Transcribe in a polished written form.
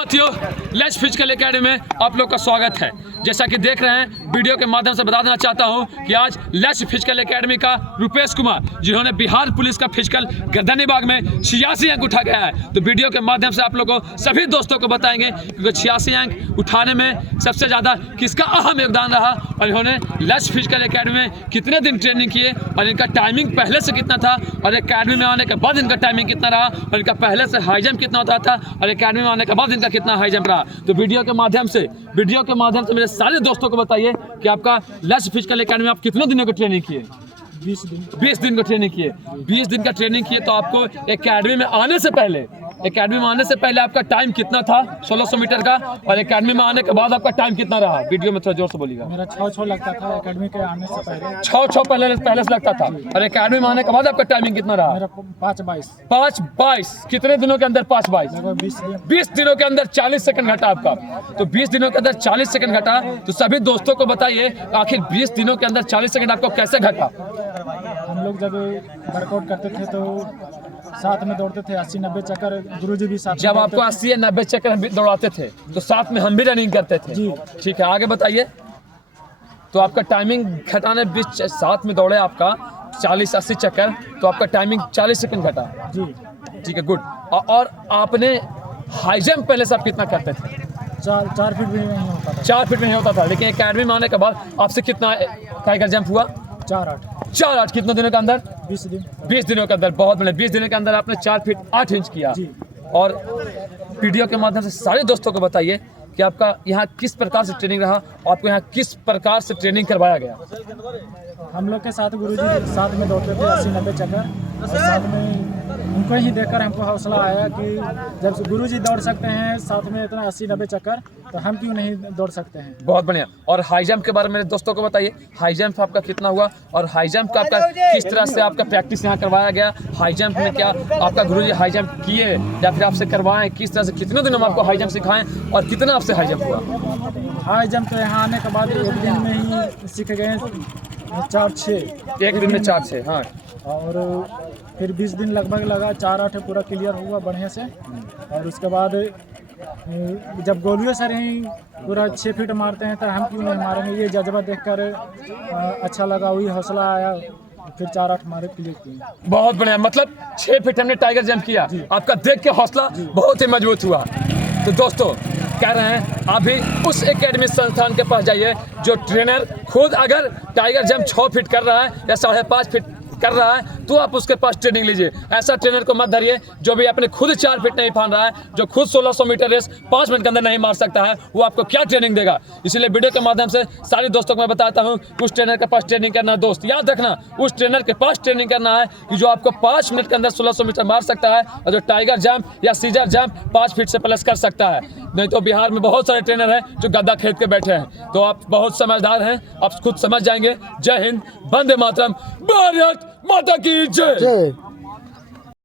साथियों, let's physical academy में आप लोग का स्वागत है। जैसा कि देख रहे हैं, वीडियो के माध्यम से बता देना चाहता हूं कि आज लेट्स फिजिकल एकेडमी का रुपेश कुमार, जिन्होंने बिहार पुलिस का फिजिकल गर्दनी बाग में 86 अंक उठा गया है। तो वीडियो के माध्यम से आप लोगों को सभी दोस्तों को बताएंगे कि 86 अंक उठाने में सबसे ज़्यादा किसका अहम योगदान रहा और इन्होंने लेट्स फिजिकल एकेडमी में कितने दिन ट्रेनिंग किए और इनका टाइमिंग पहले से कितना था और एकेडमी में आने के बाद इनका टाइमिंग कितना रहा और इनका पहले से हाई जंप कितना होता था और एकेडमी में आने के बाद इनका कितना हाई जंप रहा। तो वीडियो के माध्यम से मेरे सारे दोस्तों को बताइए कि आपका लेट्स फिजिकल एकेडमी में आप कितने दिनों की ट्रेनिंग किए? 20 दिन का ट्रेनिंग किए। 20 दिन का ट्रेनिंग किए तो आपको एकेडमी में आने से पहले आपका टाइम कितना था 1600 मीटर का और एकेडमी में आने के बाद आपका टाइम कितना रहा? वीडियो में थोड़ा जोर से बोलिएगा। मेरा 6 लगता था एकेडमी के आने से पहले। 6 पहले से लगता था और एकेडमी में आने के बाद आपका टाइमिंग कितना रहा? मेरा 5:22। 5:22 कितने दिनों के अंदर? 5:22 लगभग 20 दिनों के अंदर 40 सेकंड घटा आपका। तो 20 दिनों के अंदर 40 सेकंड घटा। तो सभी दोस्तों को बताइए आखिर 20 दिनों के अंदर 40 सेकंड आपको कैसे घटा? हम लोग जब वर्कआउट करते थे तो साथ में दौड़ते थे 80-90 चक्कर। गुरुजी भी साथ जब आपको 80 या 90 चक्कर हम भी दौड़ाते थे तो साथ में हम भी रनिंग करते थे जी। ठीक है, आगे बताइए। तो आपका टाइमिंग घटाने बीच साथ में दौड़े आपका 40-80 चक्कर, तो आपका टाइमिंग 40 सेकंड घटा जी। ठीक है, गुड। और आपने हाई जंप पहले से आप कितना करते थे? 4 फीट भी नहीं होता था। 4 फीट में होता था, लेकिन एकेडमी में आने के बाद आपसे कितना टाइगर जंप हुआ? 4-8 कितने दिनों के अंदर? 20 दिन। 20 दिनों के अंदर। बहुत बढ़िया। 20 दिनों के अंदर आपने 4 फीट 8 इंच किया। जी। और वीडियो के माध्यम से सारे दोस्तों को बताइए कि आपका यहाँ किस प्रकार से ट्रेनिंग रहा, आपको यहाँ किस प्रकार से ट्रेनिंग करवाया गया? हम लोग के साथ गुरुजी साथ में दौड़ते थे 80-90 चक्कर और साथ में उनको ही देखकर हमको हौसला आया कि जब गुरुजी दौड़ सकते हैं साथ में इतना 80-90 चक्कर, तो हम क्यों नहीं दौड़ सकते हैं। बहुत बढ़िया। और हाई जंप के बारे में मेरे दोस्तों को बताइए, हाई जंप आपका कितना हुआ और हाई जंप का आपका किस तरह से आपका प्रैक्टिस यहाँ करवाया गया? हाई जंप में क्या आपका गुरुजी हाई जंप किए या फिर आपसे करवाएं? किस तरह से कितने दिनों में आपको हाई जंप सिखाएं और कितना आपसे हाई जंप हुआ? हाई जंप तो यहाँ आने के बाद एक दिन में ही सीख गए 4-6। एक दिन में 4-6। हाँ। और फिर 20 दिन लगभग लगा। 4-8 पूरा क्लियर हुआ बढ़िया से। और उसके बाद जब गोलुए सर ही पूरा 6 फीट मारते हैं तो हम क्यों नहीं मारेंगे, ये जज्बा देखकर अच्छा लगा, वही हौसला आया, फिर 4-8 मारे क्लियर किए। बहुत बढ़िया। मतलब 6 फीट हमने टाइगर जंप किया, आपका देख के हौसला बहुत ही मजबूत हुआ। तो दोस्तों कह रहे हैं आप भी उस एकेडमी संस्थान के पास जाइए जो ट्रेनर खुद अगर टाइगर जंप 6 फीट कर रहा है या 5.5 फीट कर रहा है तो आप उसके पास ट्रेनिंग लीजिए। ऐसा ट्रेनर को मत धरिए जो भी अपने खुद 4 फीट नहीं फान रहा है, जो खुद 1600 मीटर रेस 5 मिनट के अंदर नहीं मार सकता है, वो आपको क्या ट्रेनिंग देगा। इसलिए वीडियो के माध्यम से सारे दोस्तों को मैं बताता हूँ उस ट्रेनर के पास ट्रेनिंग करना है। दोस्त याद रखना, उस ट्रेनर के पास ट्रेनिंग करना है कि जो आपको 5 मिनट के अंदर 1600 मीटर मार सकता है और जो टाइगर जंप या सीजर जंप 5 फीट से प्लस कर सकता है। नहीं तो बिहार में बहुत सारे ट्रेनर हैं जो गद्दा खेद के बैठे हैं। तो आप बहुत समझदार हैं, आप खुद समझ जाएंगे। जय हिंद, वंदे मातरम, भारत माता की जय।